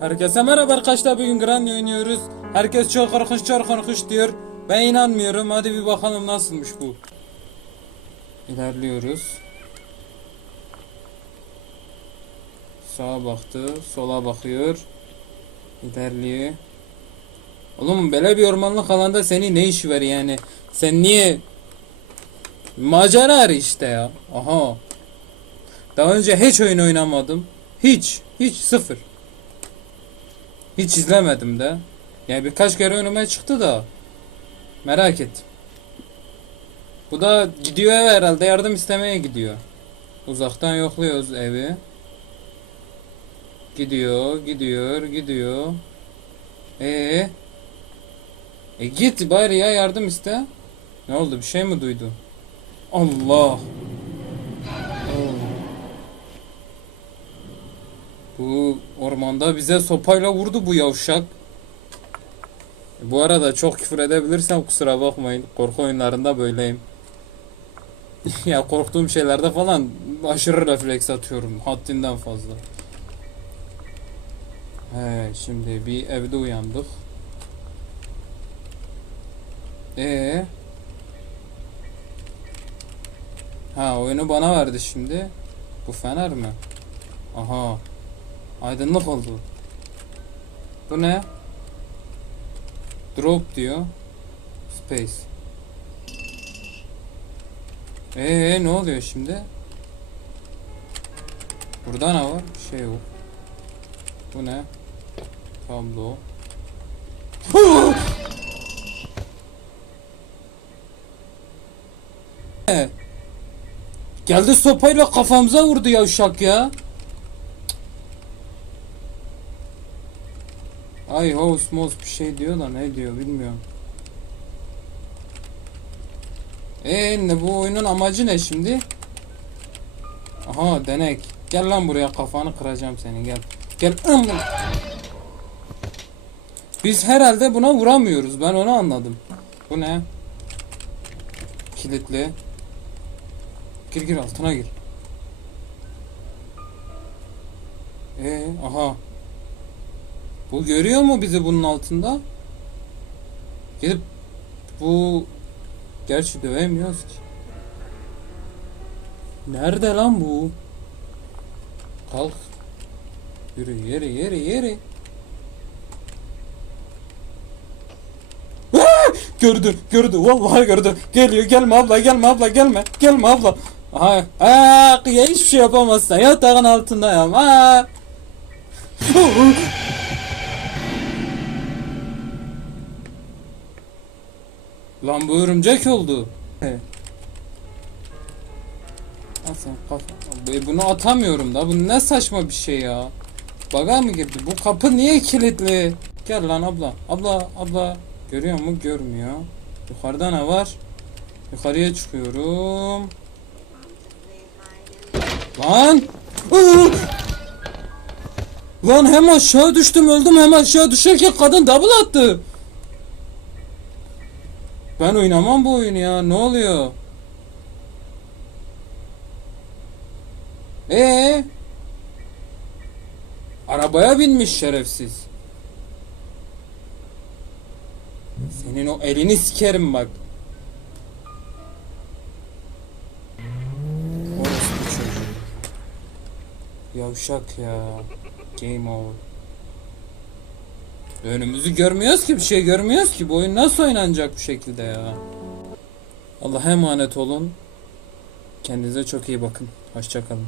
Herkese merhaba arkadaşlar bugün Granny oynuyoruz. Herkes çok korkunç çok korkunç diyor. Ben inanmıyorum. Hadi bir bakalım nasılmış bu. İlerliyoruz. Sağa baktı, sola bakıyor. İlerliyor. Oğlum böyle bir ormanlık alanda senin ne işi var yani? Sen niye macera işte ya. Aha. Daha önce hiç oyun oynamadım. Hiç, hiç sıfır. Hiç izlemedim de. Yani birkaç kere önüme çıktı da. Merak ettim. Bu da gidiyor eve herhalde yardım istemeye gidiyor. Uzaktan yokluyoruz evi. Gidiyor, gidiyor, gidiyor. Ee, e git bari ya yardım iste. Ne oldu bir şey mi duydu? Allah. Bu ormanda bize sopayla vurdu bu yavşak. Bu arada çok küfür edebilirsem kusura bakmayın. Korku oyunlarında böyleyim. ya korktuğum şeylerde falan aşırı refleks atıyorum. Haddinden fazla. He, şimdi bir evde uyandık. Ee. Ha oyunu bana verdi şimdi. Bu fener mi? Aha. Aydınlık oldu. Bu ne? Drop diyor. Space. Ee ne oluyor şimdi? Burada ne var? Şey yok. Bu ne? Tablo. Geldi sopayla kafamıza vurdu yavşak ya. Ay house mouse bir şey diyor da ne diyor bilmiyorum. Eee ne bu oyunun amacı ne şimdi? Aha denek. Gel lan buraya kafanı kıracağım seni gel. Gel. Biz herhalde buna vuramıyoruz. Ben onu anladım. Bu ne? Kilitli. Gir gir altına gir. Ee, aha. Bu görüyor mu bizi bunun altında? Gidip bu gerçi dövemiyoruz ki. Nerede lan bu? Kalk. Yürü yere yere. Aa! Gördü gördü vallahi gördü. Geliyor gelme abla gelme abla gelme. Gelme abla. Aha. Aa, ya hiçbir şey yapamazsın. Yatağın altında ya. Aa. Lan bu örümcek oldu. Sen kafa. Bu- Bunu atamıyorum da. Bu ne saçma bir şey ya. Baga mı girdi? Bu kapı niye kilitli? Gel lan abla. Abla abla. Görüyor mu? Görmüyor. Yukarıda ne var? Yukarıya çıkıyorum. Lan! Lan hem aşağı düştüm öldüm hem aşağı düşerken kadın double attı. Ben oynamam bu oyunu ya. Ne oluyor? Ee? Arabaya binmiş şerefsiz. Senin o elini sikerim bak. Orası bir çocuk. Yavşak ya. Game over. Önümüzü görmüyoruz ki bir şey görmüyoruz ki. Bu oyun nasıl oynanacak bu şekilde ya? Allah'a emanet olun. Kendinize çok iyi bakın. Hoşçakalın.